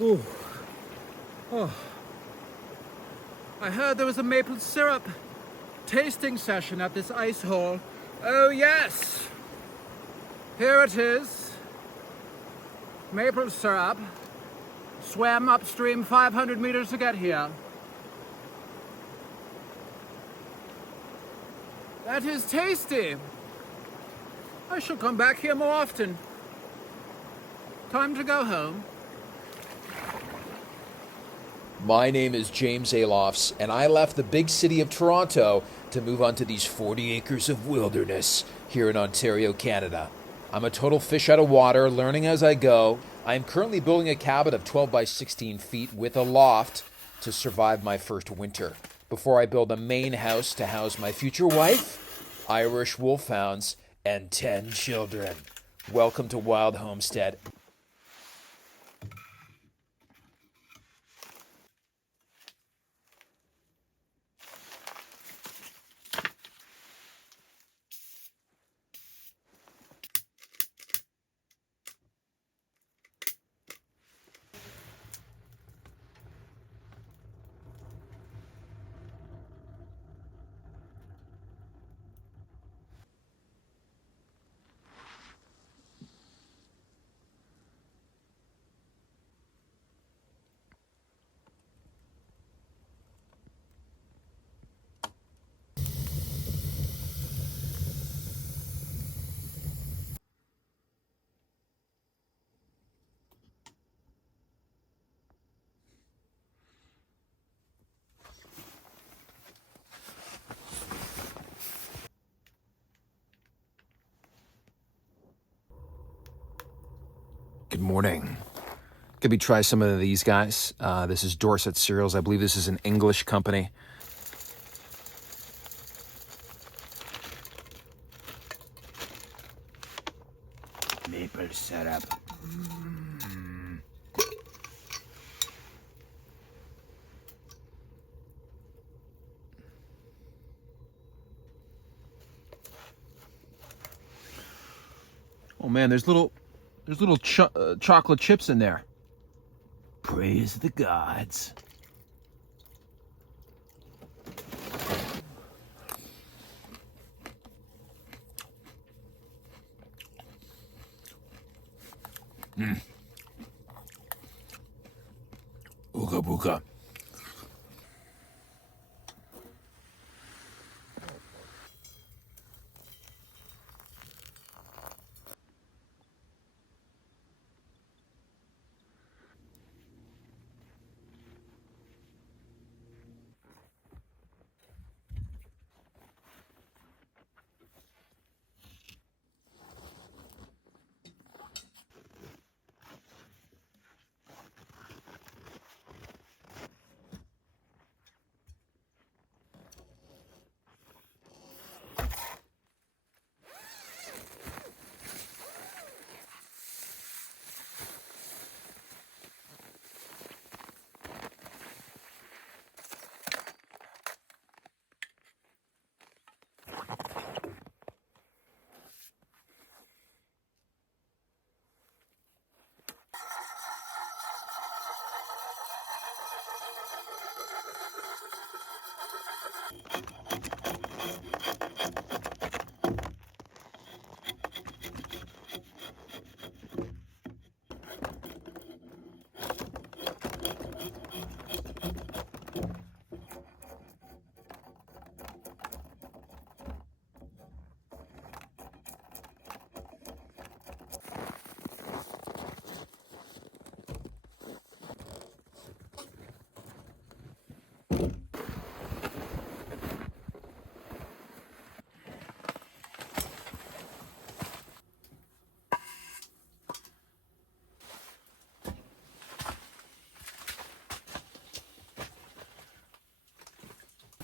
Ooh. Oh. I heard there was a maple syrup tasting session at this ice hole. Oh yes! Here it is. Maple syrup. Swam upstream 500 meters to get here. That is tasty. I shall come back here more often. Time to go home. My name is James ALOFS, and I left the big city of Toronto to move onto these 40 acres of wilderness here in Ontario, Canada. I'm a total fish out of water, learning as I go. I am currently building a cabin of 12 by 16 feet with a loft to survive my first winter, before I build a main house to house my future wife, Irish wolfhounds, and 10 children. Welcome to Wild Homestead. Good morning. Could we try some of these guys? This is Dorset Cereals. I believe this is an English company. Maple syrup. Oh man, there's little chocolate chips in there. Praise the gods. Ooga booga.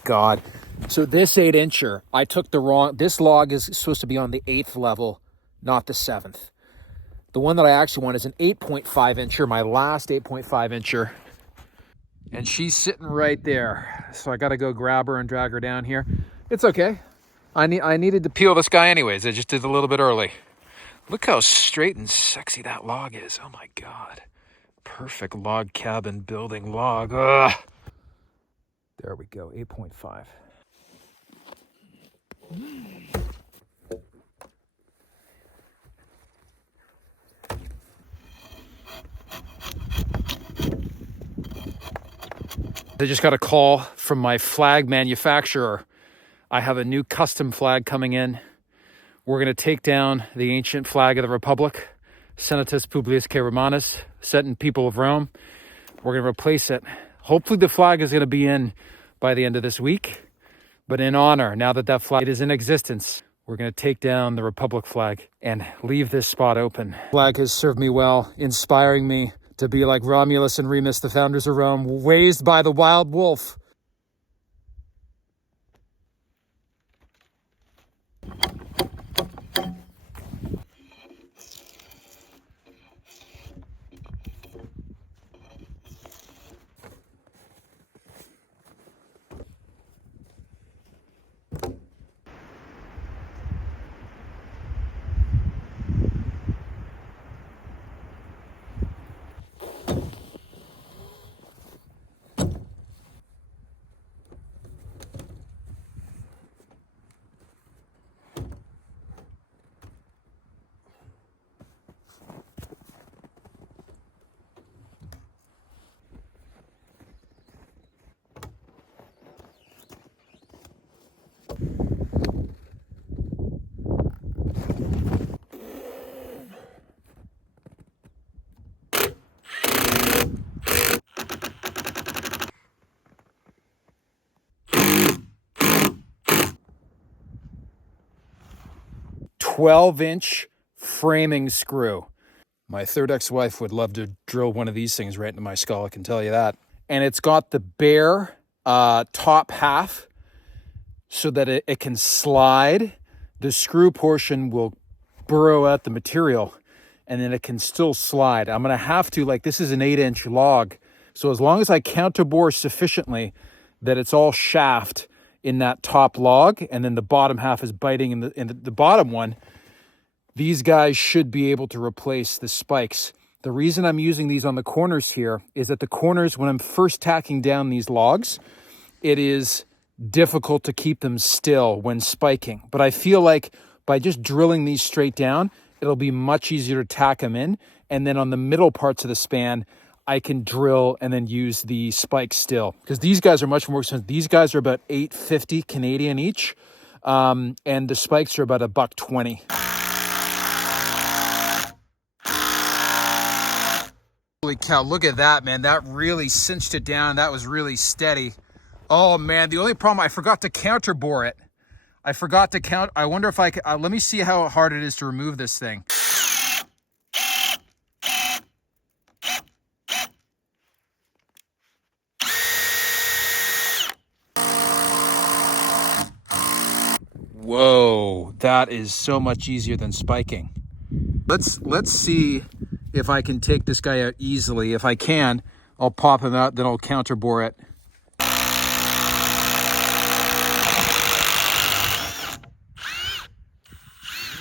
God. So this 8-incher, I took the wrong, this log is supposed to be on the 8th level, not the 7th. The one that I actually want is an 8.5-incher, my last 8.5-incher. And she's sitting right there. So I got to go grab her and drag her down here. It's okay. I needed to peel this guy anyways. I just did a little bit early. Look how straight and sexy that log is. Oh my God. Perfect log cabin building log. Ugh. There we go, 8.5. I just got a call from my flag manufacturer. I have a new custom flag coming in. We're going to take down the ancient flag of the Republic, Senatus Publiusque Romanus, set in People of Rome. We're going to replace it. Hopefully the flag is going to be in by the end of this week. But in honor, now that that flag is in existence, we're going to take down the Republic flag and leave this spot open. The flag has served me well, inspiring me to be like Romulus and Remus, the founders of Rome, raised by the wild wolf. "12-inch framing screw." My third ex-wife would love to drill one of these things right into my skull, I can tell you that. And it's got the bare top half so that it can slide. The screw portion will burrow out the material and then it can still slide. I'm going to have to, like, this is an 8-inch log. So as long as I counterbore sufficiently that it's all shaft in that top log and then the bottom half is biting in the bottom one, these guys should be able to replace the spikes. The reason I'm using these on the corners here is that the corners, when I'm first tacking down these logs, it is difficult to keep them still when spiking. But I feel like by just drilling these straight down, it'll be much easier to tack them in. And then on the middle parts of the span, I can drill and then use the spikes still. Because these guys are much more expensive. These guys are about $8.50 Canadian each. And the spikes are about $1.20. Holy cow, look at that, man. That really cinched it down. That was really steady. Oh, man, the only problem, I forgot to counterbore it. I forgot to count. I wonder if I can, let me see how hard it is to remove this thing. Whoa, that is so much easier than spiking. Let's see if I can take this guy out easily. If I can, I'll pop him out, then I'll counterbore it.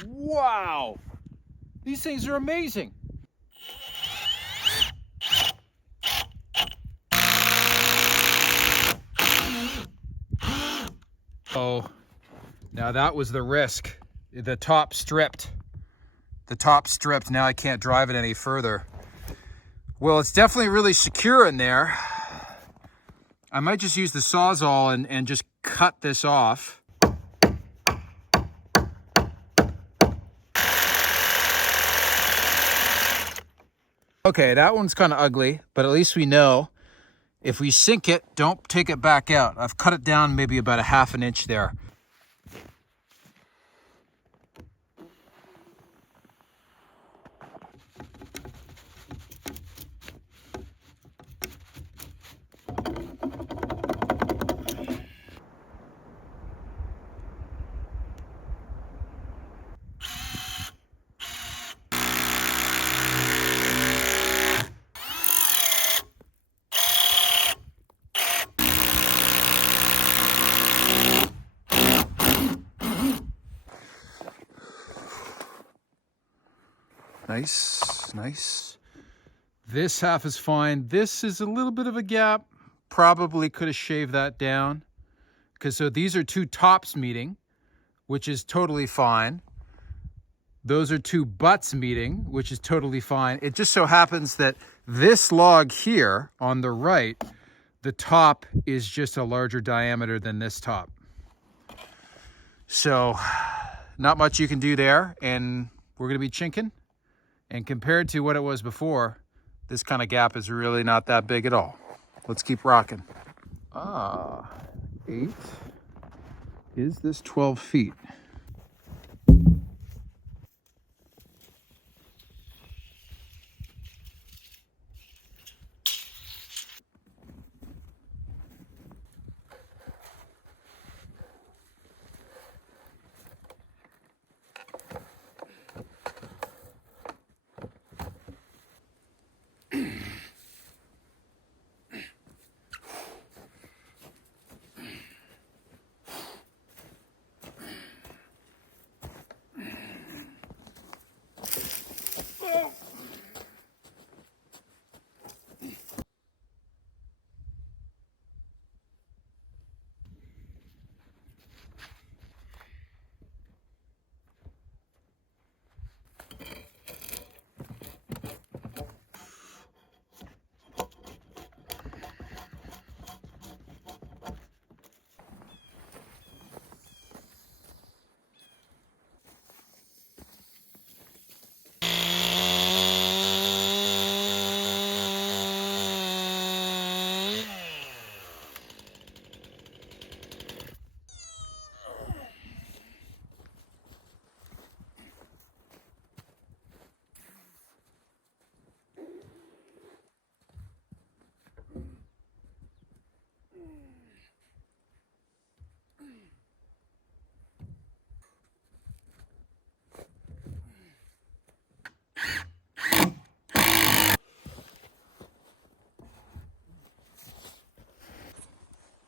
Wow, these things are amazing. Oh, now that was the risk. The top stripped. The top stripped. Now I can't drive it any further. Well, it's definitely really secure in there. I might just use the Sawzall and just cut this off. Okay, that one's kind of ugly, but at least we know if we sink it, don't take it back out. I've cut it down maybe about 1/2 inch there. Nice, nice. This half is fine. This is a little bit of a gap. Probably could have shaved that down. Because so these are two tops meeting, which is totally fine. Those are two butts meeting, which is totally fine. It just so happens that this log here on the right, the top is just a larger diameter than this top. So not much you can do there. And we're going to be chinking. And compared to what it was before, this kind of gap is really not that big at all. Let's keep rocking. 8. Is this 12 feet?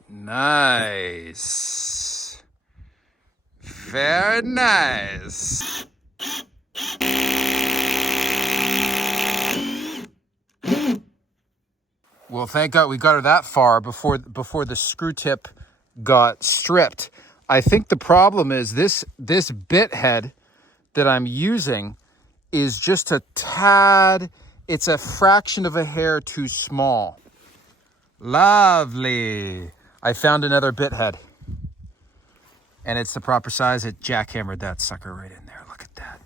Nice. Very nice. Well, thank God we got her that far before the screw tip got stripped. I think the problem is this bit head that I'm using is just a tad, it's a fraction of a hair too small. Lovely. I found another bit head. And it's the proper size. It jackhammered that sucker right in there. Look at that.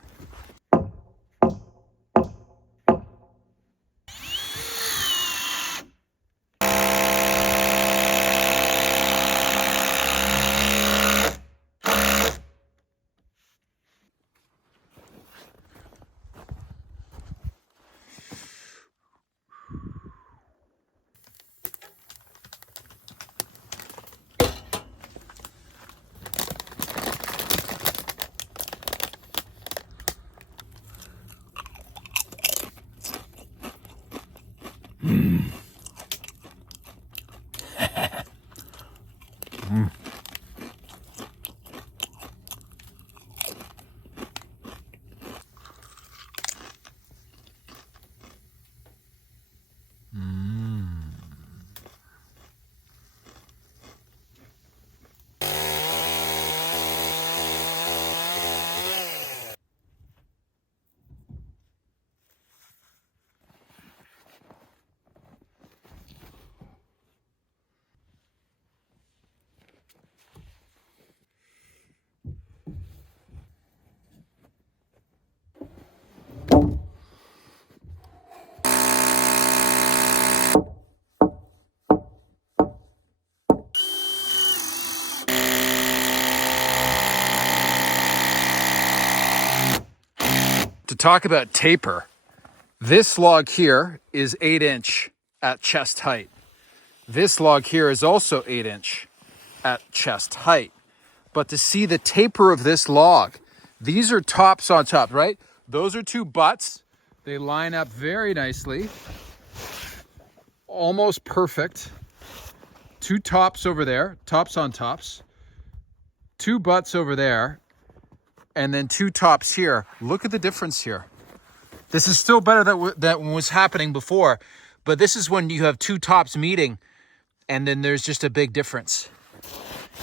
To talk about taper, this log here is 8-inch at chest height. This log here is also 8-inch at chest height. But to see the taper of this log, these are tops on top, right? Those are two butts. They line up very nicely. Almost perfect. Two tops over there, tops on tops. Two butts over there. And then two tops here. Look at the difference here. This is still better than was happening before, but this is when you have two tops meeting and then there's just a big difference.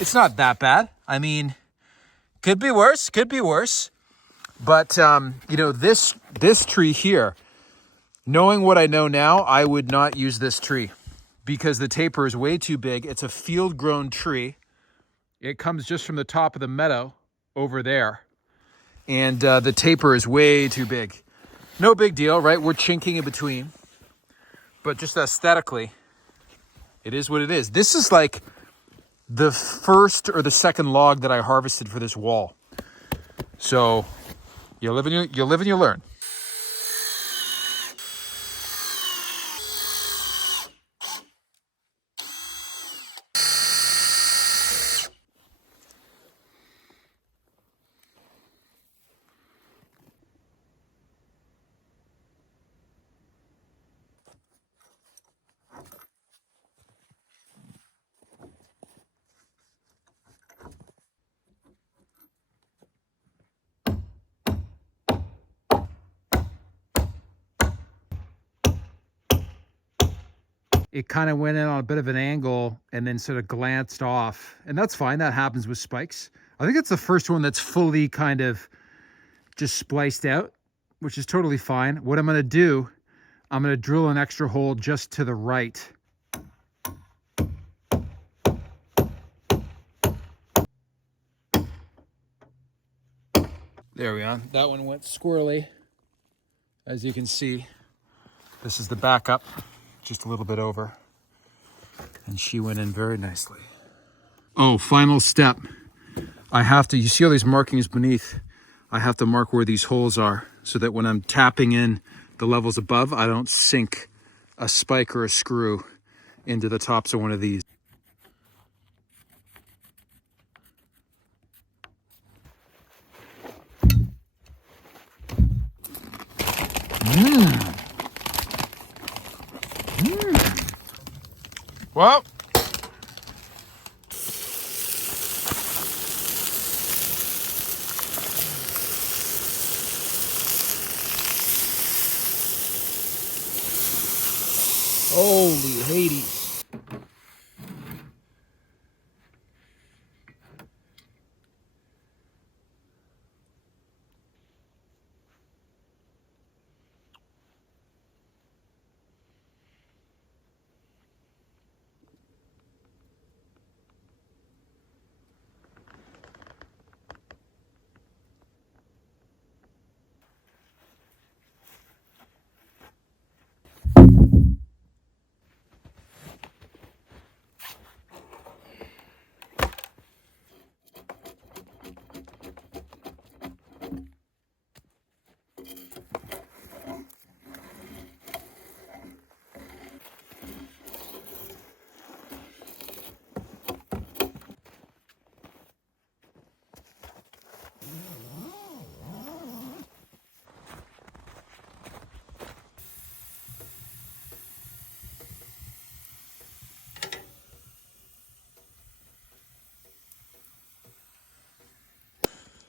It's not that bad. I mean, could be worse, But, you know, this tree here, knowing what I know now, I would not use this tree because the taper is way too big. It's a field-grown tree. It comes just from the top of the meadow over there. And the taper is way too big. No big deal, right? We're chinking in between. But just aesthetically, it is what it is. This is like the first or the second log that I harvested for this wall. So you live and you learn. It kind of went in on a bit of an angle and then sort of glanced off. And that's fine. That happens with spikes. I think it's the first one that's fully kind of just spliced out, which is totally fine. What I'm going to do, I'm going to drill an extra hole just to the right. There we are. That one went squirrely. As you can see, this is the backup. Just a little bit over, and she went in very nicely. Oh, final step. I have to, you see all these markings beneath? I have to mark where these holes are so that when I'm tapping in the levels above, I don't sink a spike or a screw into the tops of one of these. Well, holy Hades.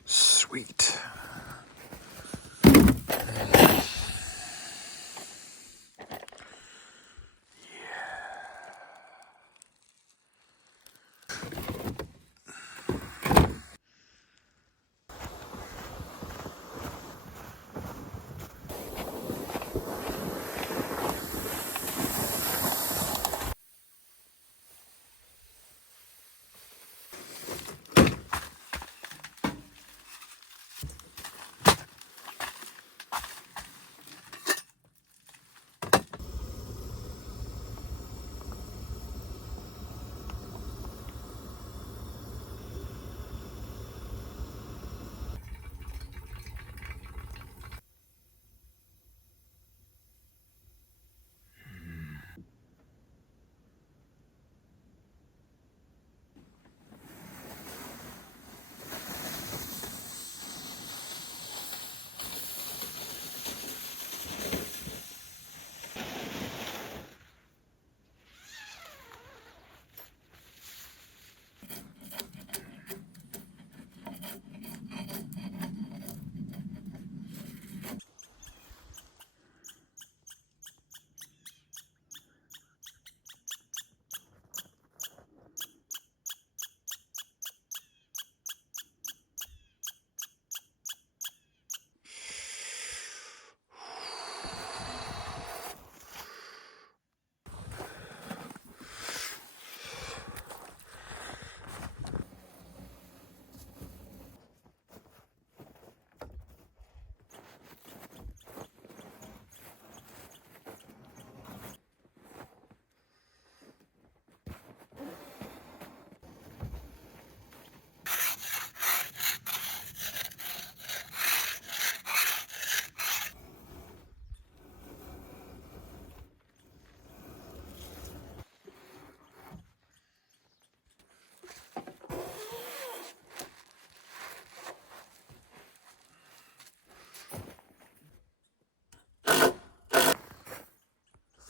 Sweet.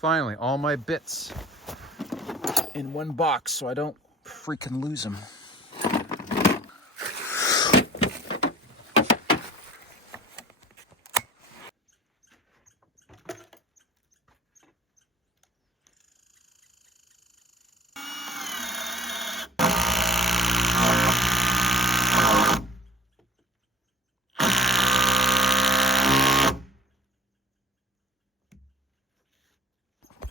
Finally, all my bits in one box so I don't freaking lose them.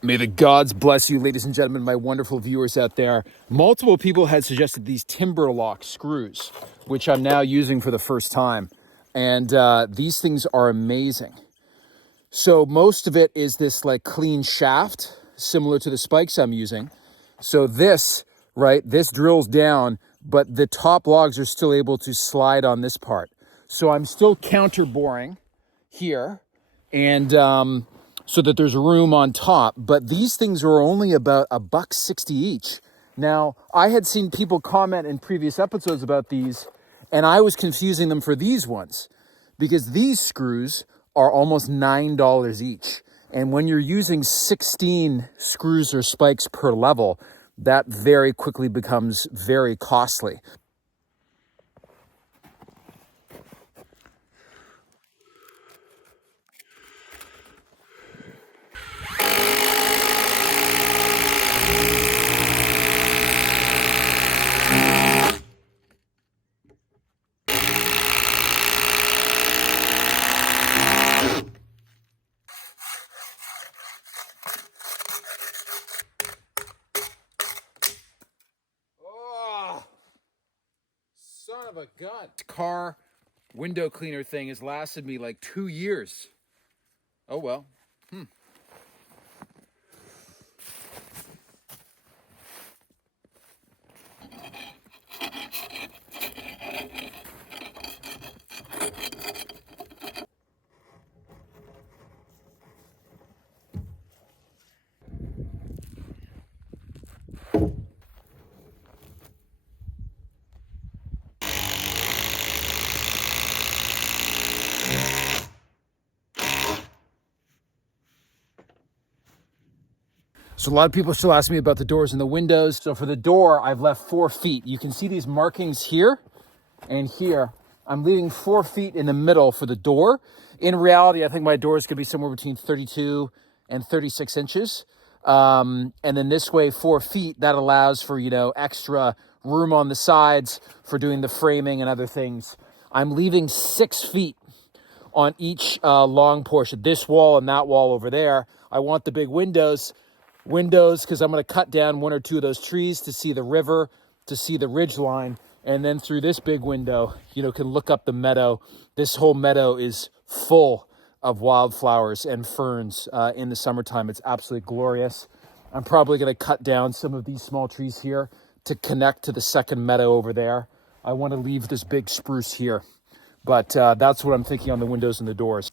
May the gods bless you, ladies and gentlemen, my wonderful viewers out there. Multiple people had suggested these timber lock screws, which I'm now using for the first time. And these things are amazing. So most of it is this like clean shaft, similar to the spikes I'm using. So this, right, this drills down, but the top logs are still able to slide on this part. So I'm still counter boring here, and so that there's room on top. But these things are only about $1.60 each. Now, I had seen people comment in previous episodes about these, and I was confusing them for these ones because these screws are almost $9 each. And when you're using 16 screws or spikes per level, that very quickly becomes very costly. Son of a gun. Car window cleaner thing has lasted me like 2 years. Oh well. So a lot of people still ask me about the doors and the windows. So for the door, I've left 4 feet. You can see these markings here and here. I'm leaving 4 feet in the middle for the door. In reality, I think my doors could be somewhere between 32 and 36 inches. And then this way, 4 feet, that allows for, extra room on the sides for doing the framing and other things. I'm leaving 6 feet on each long portion, this wall and that wall over there. I want the big windows because I'm going to cut down 1 or 2 of those trees to see the river, to see the ridge line, and then through this big window, can look up the meadow. This whole meadow is full of wildflowers and ferns in the summertime. It's absolutely glorious. I'm probably going to cut down some of these small trees here to connect to the second meadow over there. I want to leave this big spruce here, but that's what I'm thinking on the windows and the doors.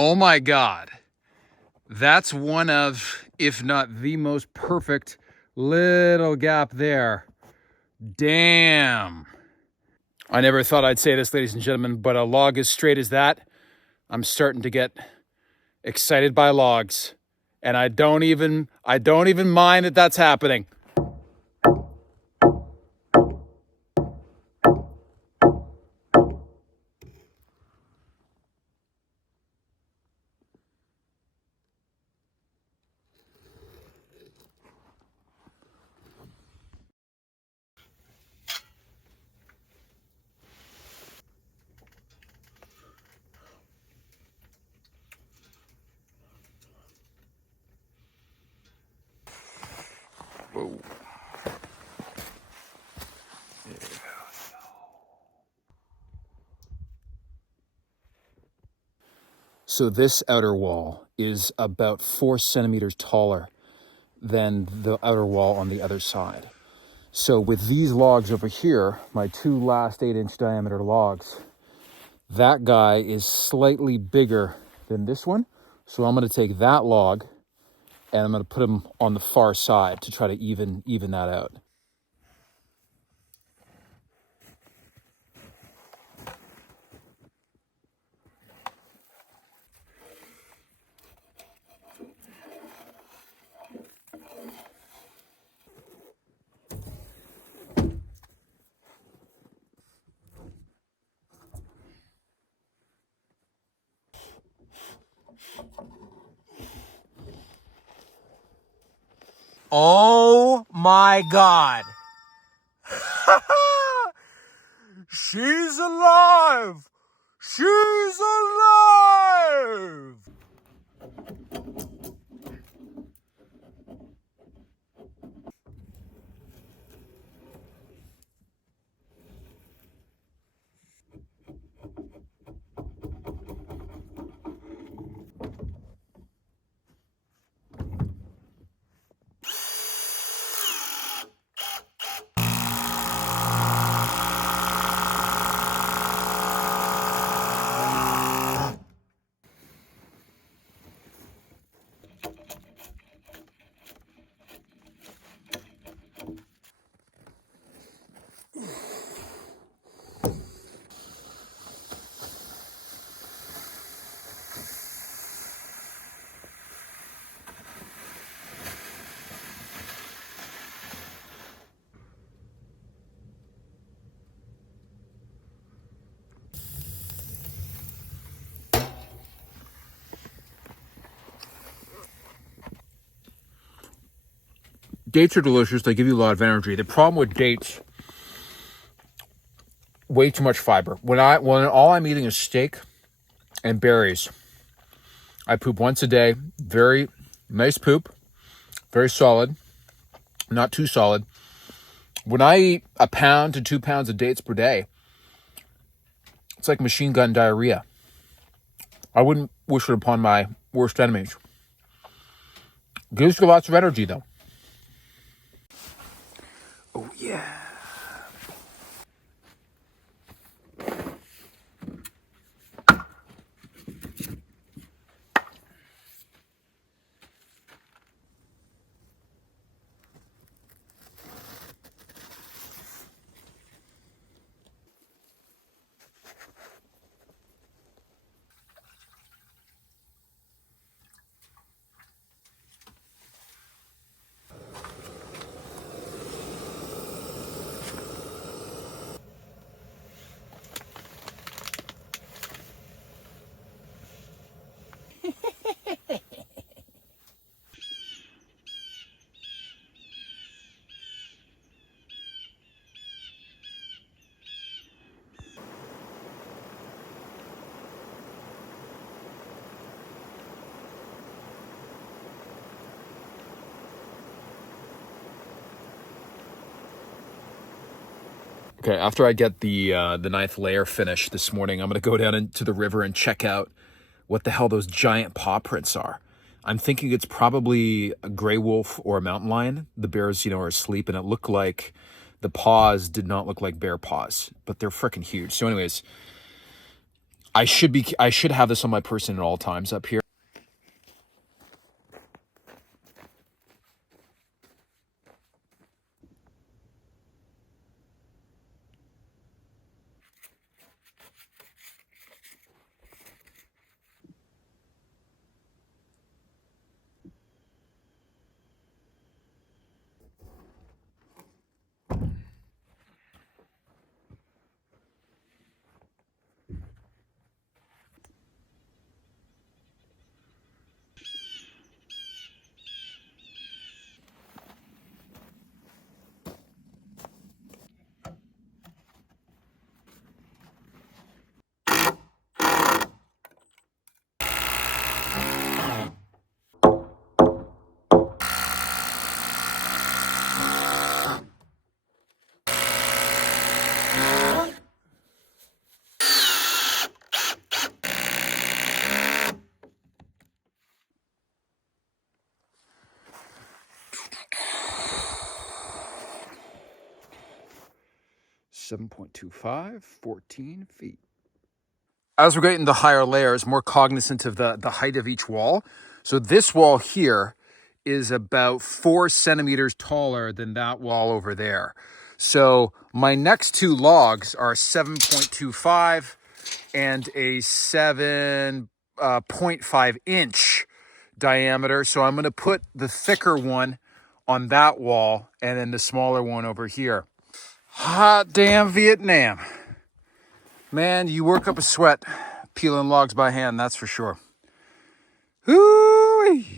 Oh my God. That's one of, if not the most perfect little gap there. Damn. I never thought I'd say this, ladies and gentlemen, but a log as straight as that, I'm starting to get excited by logs. And I don't even mind that that's happening. Whoa. So this outer wall is about 4 centimeters taller than the outer wall on the other side. So with these logs over here, my 2 last 8-inch diameter logs, that guy is slightly bigger than this one. So I'm gonna take that log and I'm gonna put him on the far side to try to even that out. Oh my God. She's alive! She's alive! Dates are delicious. They give you a lot of energy. The problem with dates, way too much fiber. When all I'm eating is steak and berries, I poop once a day. Very nice poop, very solid, not too solid. When I eat 1 pound to 2 pounds of dates per day, it's like machine gun diarrhea. I wouldn't wish it upon my worst enemies. Gives you lots of energy, though. Oh, yeah. Okay, after I get the 9th layer finished this morning, I'm going to go down into the river and check out what the hell those giant paw prints are. I'm thinking it's probably a gray wolf or a mountain lion. The bears, are asleep, and it looked like the paws did not look like bear paws, but they're freaking huge. So anyways, I should have this on my person at all times up here. .25, 14 feet. As we're getting the higher layers, more cognizant of the height of each wall. So this wall here is about 4 centimeters taller than that wall over there. So my next two logs are 7.25 and a 7.5 inch diameter. So I'm going to put the thicker one on that wall and then the smaller one over here. Hot damn Vietnam. Man, you work up a sweat peeling logs by hand, that's for sure. Hoo-wee.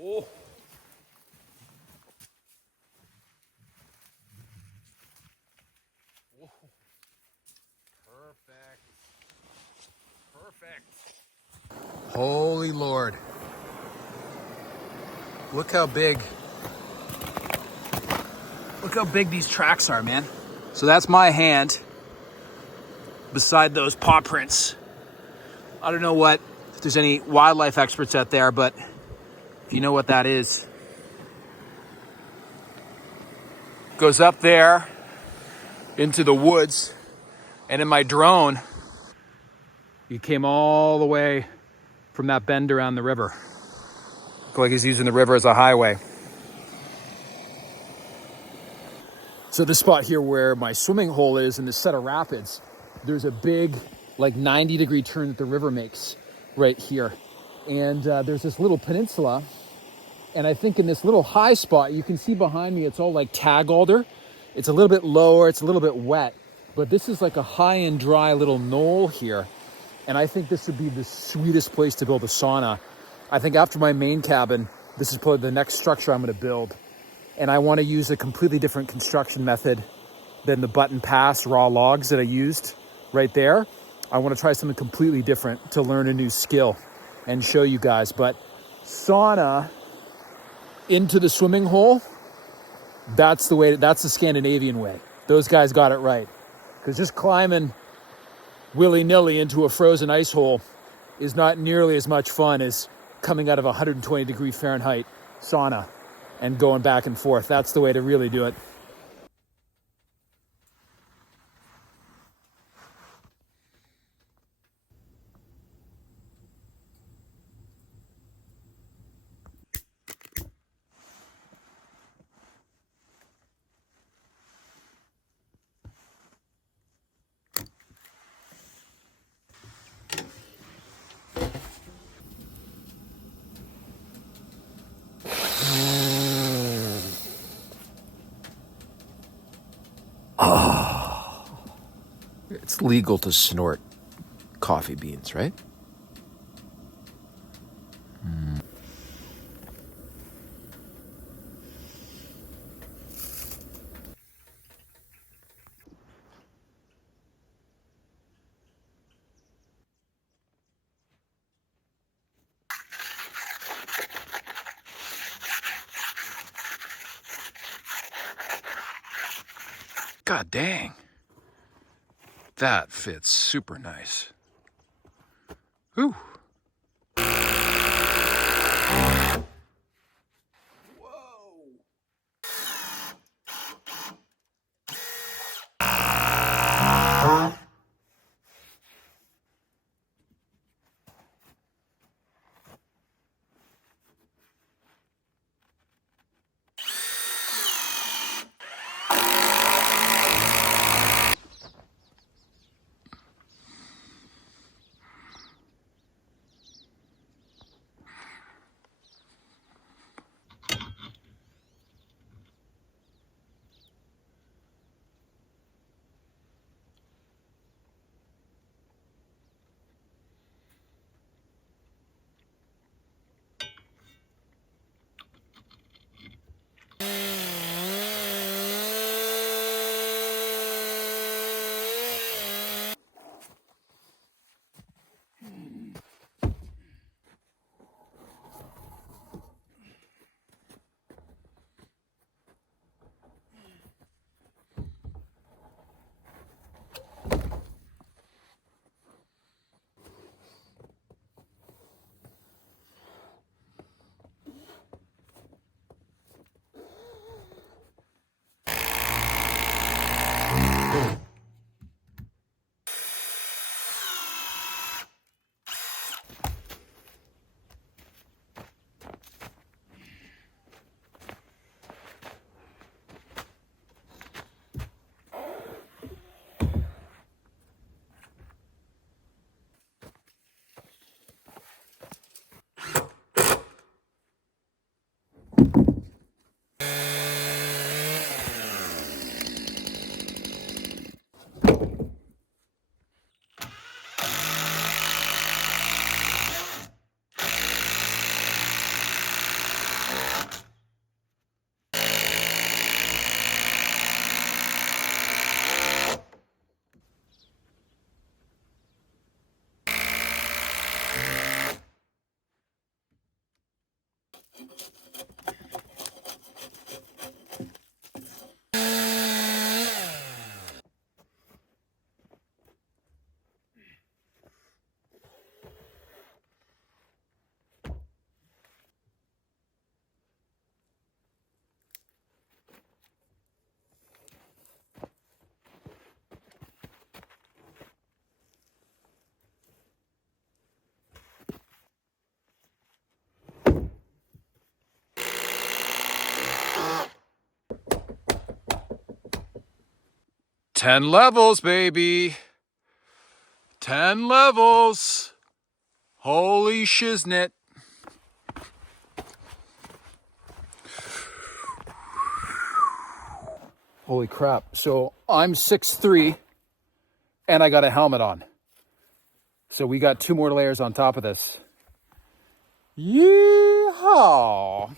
Oh. Oh. Perfect. Perfect. Holy Lord. Look how big these tracks are, man. So that's my hand beside those paw prints. I don't know if there's any wildlife experts out there, but if you know what that is, goes up there into the woods, and in my drone He came all the way from that bend around the river. Look like he's using the river as a highway. So this spot here where my swimming hole is in this set of rapids, there's a big, like 90-degree turn that the river makes right here. And there's this little peninsula. And I think in this little high spot, you can see behind me, it's all like tag alder. It's a little bit lower, it's a little bit wet. But this is like a high and dry little knoll here. And I think this would be the sweetest place to build a sauna. I think after my main cabin, this is probably the next structure I'm gonna build. And I wanna use a completely different construction method than the button pass raw logs that I used right there. I wanna try something completely different to learn a new skill and show you guys. But sauna into the swimming hole, that's the way, that's the Scandinavian way. Those guys got it right. Because just climbing willy-nilly into a frozen ice hole is not nearly as much fun as coming out of a 120-degree Fahrenheit sauna and going back and forth. That's the way to really do it. It's legal to snort coffee beans, right? God dang. That fits super nice. Ooh. 10 levels, baby. 10 levels. Holy shiznit. Holy crap. So I'm 6'3", and I got a helmet on. So we got 2 more layers on top of this. Yeehaw!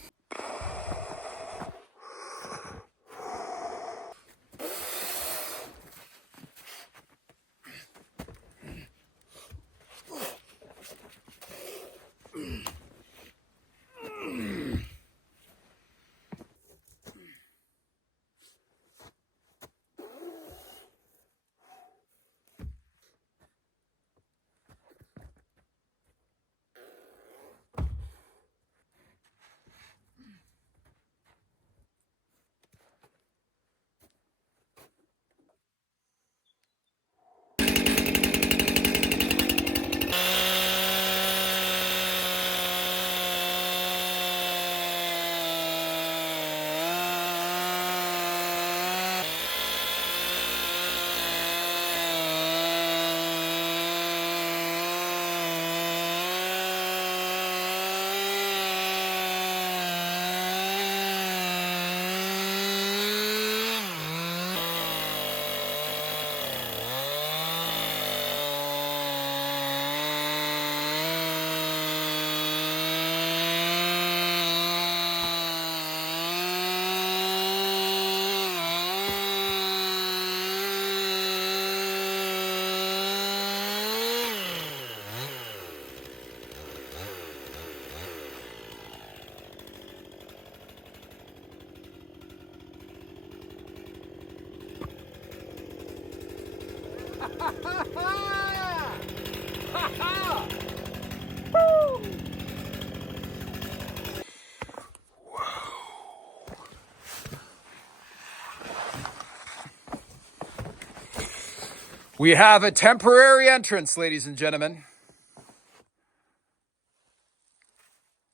We have a temporary entrance, ladies and gentlemen.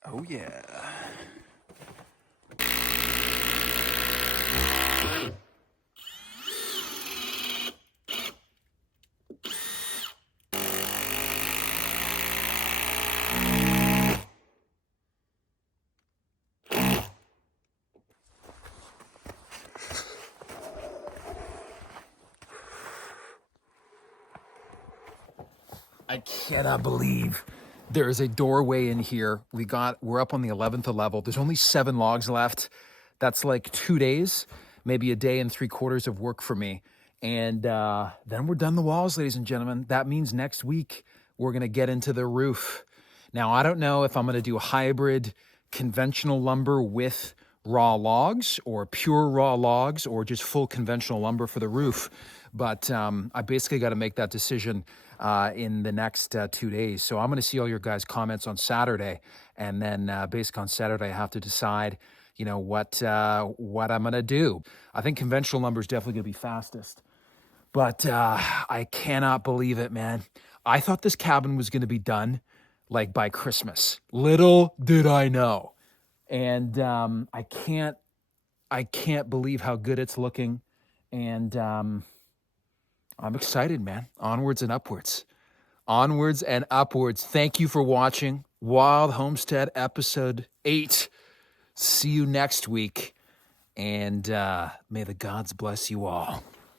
Oh, yeah. I cannot believe there is a doorway in here. We're up on the 11th level. There's only 7 logs left. That's like 2 days, maybe a day and 3/4 of work for me. And then we're done the walls, ladies and gentlemen. That means next week we're going to get into the roof. Now, I don't know if I'm going to do hybrid conventional lumber with raw logs or pure raw logs or just full conventional lumber for the roof. But I basically got to make that decision in the next 2 days. So I'm going to see all your guys' comments on Saturday. And then basically on Saturday, I have to decide, you know, what I'm going to do. I think conventional lumber is definitely going to be fastest. But I cannot believe it, man. I thought this cabin was going to be done like by Christmas. Little did I know. And I can't believe how good it's looking. And I'm excited, man. Onwards and upwards. Onwards and upwards. Thank you for watching Wild Homestead episode 8. See you next week. And may the gods bless you all.